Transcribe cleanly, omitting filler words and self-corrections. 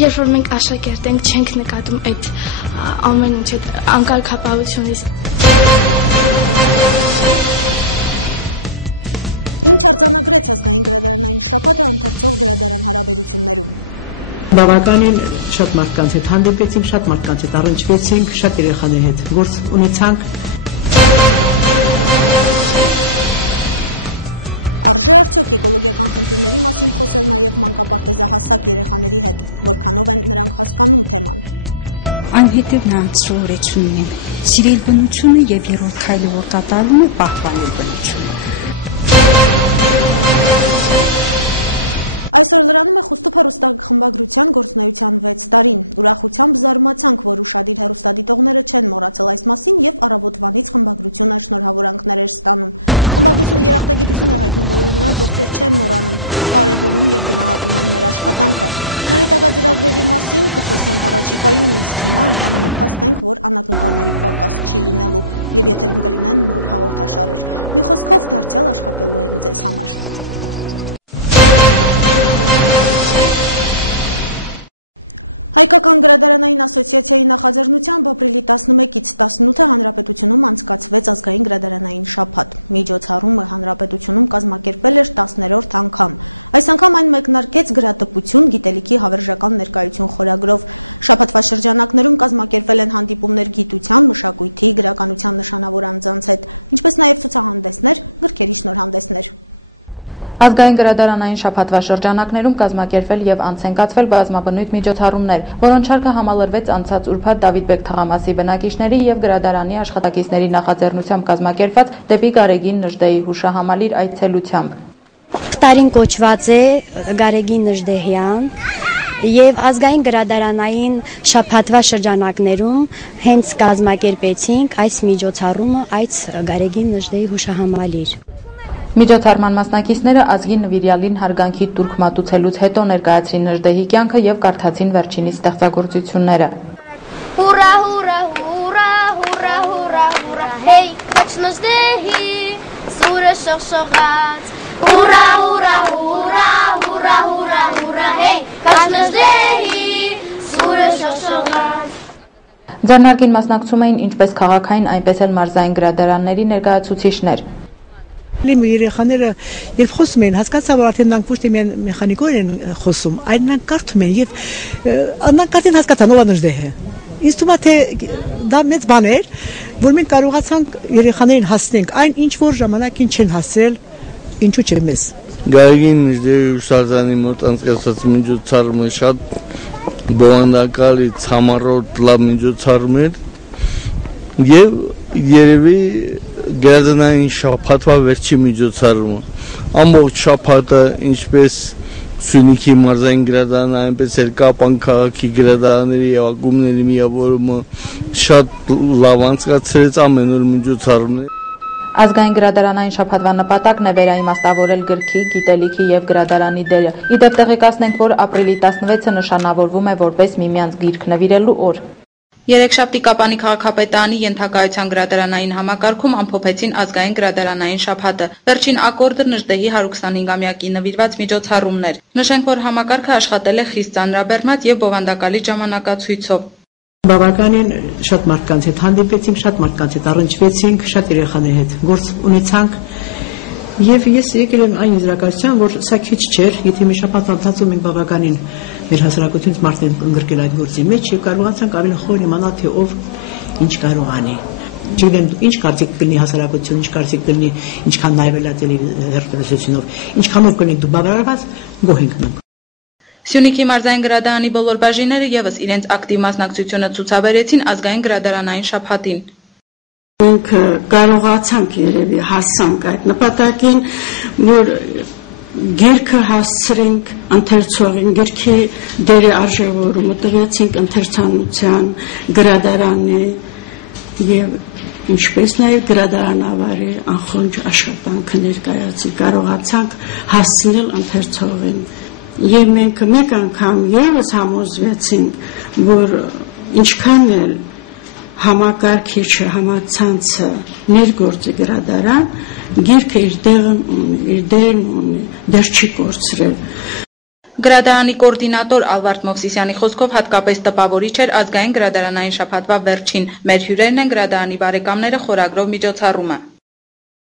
երբ որ մենք աշակերտ ենք, չենք նկատում այդ ամեն ինչը անկարգապահությունից։ Բավականին շատ մարդկանց հետ հանդիպեցինք, շատ մարդկանց հետ առնչվեցինք, շատ երեխաների հետ գործ ունեցանք։ Այնուհետև նրանց սովորեցնում են սիրել բնությունը եւ երրորդ քայլը որ կատարվում է պահպանել բնությունը։ Ազգային գրադարանային շաբաթվա շրջանակներում կազմակերպվել եւ անցնկացվել բազմաբնույթ միջոցառումներ, որոնց շարքը համալրվեց անցած ուրբաթ Դավիթբեկ թաղամասի բնակիչների եւ գրադարանի աշխատակիցների նախաձեռնությամբ կազմակերպված դեպի Գարեգին Նժդեհի հուշահամալիր այցելությամբ։ Տարին կոչված է Գարեգին Նժդեհյան եւ ազգային գրադարանային շաբաթվա շրջանակներում հենց կազմակերպեցինք այս միջոցառումը այս Գարեգին Նժդեհի հուշահամալիր։ Միջոցառման մասնակիցները ազգի նվիրյալին հարգանքի տուրք մատուցելուց հետո ներկայացրին Նժդեհի կյանքը եւ կարդացին վերջինիս ստեղծագործությունները։ Հուրա հուրա հուրա հուրա հուրա հուրա հեյ քաչ Նժդեհի սուրը շողշողած Հուրա հուրա հուրա հուրա հուրա հուրա հեյ քաչ Նժդեհի սուրը շողշողած Ձեռնարկին մասնակցում էին ինչպես քաղաքային, այնպես էլ մարզային գրադարանների ներկայացուցիչներ։ Երեխաները երբ խոսում են, հասկացա, որ արդեն նրանք ոչ թե միայն մեխանիկորեն են խոսում, այլ նրանք կարդում են եւ նրանք արդեն հասկացան ով է Նժդեհը։ Ինձ թվում է թե դա մեծ բան էր, որ մենք կարողացանք երեխաներին հասնենք այն ինչ որ ժամանակին չեն հասել, ինչու՞ չէ մեզ։ Գարեգին Նժդեհի հուշարձանի մոտ անցկացած միջոցառումը շատ բովանդակալից համառոտ լավ միջոցառում էր եւ երևի գրադարանային շաբաթվա վերջի միջոցառումը ամբողջ շաբաթը ինչպես Սյունիքի մարզային գրադարանը այնպես էլ Կապան քաղաքի գրադարանների եւ ակումբների միավորումը շատ լավ անցկացրեց ամեն օր միջոցառումներ Ազգային գրադարանային շաբաթվա նպատակն է վերաիմաստավորել գրքի, գիտելիքի եւ գրադարանի դերը։ Իդեպ տեղեկացնենք, որ ապրիլի 16-ը նշանավորվում է որպես միմյանց գիրք նվիրելու օր։ Երեքշաբթի Կապանի քաղաքապետարանի ենթակայության գրադարանային համակարգում ամփոփեցին ազգային գրադարանային շաբաթը։ Վերջին ակորդը Նժդեհի 125-ամյակի նվիրված միջոցառումներ։ Նշենք, որ համակարգը աշխատել է խիստ ծանրաբեռնված եւ բովանդակալի ժամանակացույցով։ Բավականին շատ մարդկանց հետ հանդիպեցինք, շատ մարդկանց հետ առնչվեցինք, շատ երեխաների հետ գործ ունեցանք եւ ես եկել եմ այն եզրակացության, որ սա քիչ չէր, եթե մի շաբաթ ընթացքում ենք բավականին մեր հասարակությունից մարդն ընդգրկել այդ գործի մեջ եւ կարողացանք ավելի խոր իմանալ թե ով ինչ կարող անի։ Չգիտեմ ինչ կարծիք կլինի հասարակություն, ինչ կարծիք կլինի, ինչքան նայվել է հեռուստատեսությունով, ինչքանով կլինի դու բավարարված, գոհ ենք մենք։ Սյունիքի մարզային գրադարանի բոլոր բաժինները եւս իրենց ակտիվ մասնակցությունը ցուցաբերեցին ազգային գրադարանային շաբաթին։ Մենք կարողացանք երևի հասանք այդ նպատակին, որ գիրքը հասցրենք ընթերցողին, գիրքի դերի արժևորումը տվեցինք ընթերցանության, գրադարանի եւ ինչպես նաեւ գրադարանավարի անխոնջ աշխատանքը ներկայացնենք, կարողացանք հասցնել ընթերցողին։ Եվ մենք մեկ անգամ եւս համոզվեցինք, որ ինչքան էլ համակարգիչը, համացանցը ներգործի գրադարան, գիրքը իր դերն ունի, դեր չի կորցրել։ Գրադարանի կոորդինատոր Ալվարդ Մովսիսյանի խոսքով հատկապես տպավորիչ էր ազգային գրադարանային շաբաթվա վերջին։ Մեր հյուրերն են գրադարանի բարեկամները խորագրով միջոցառումը։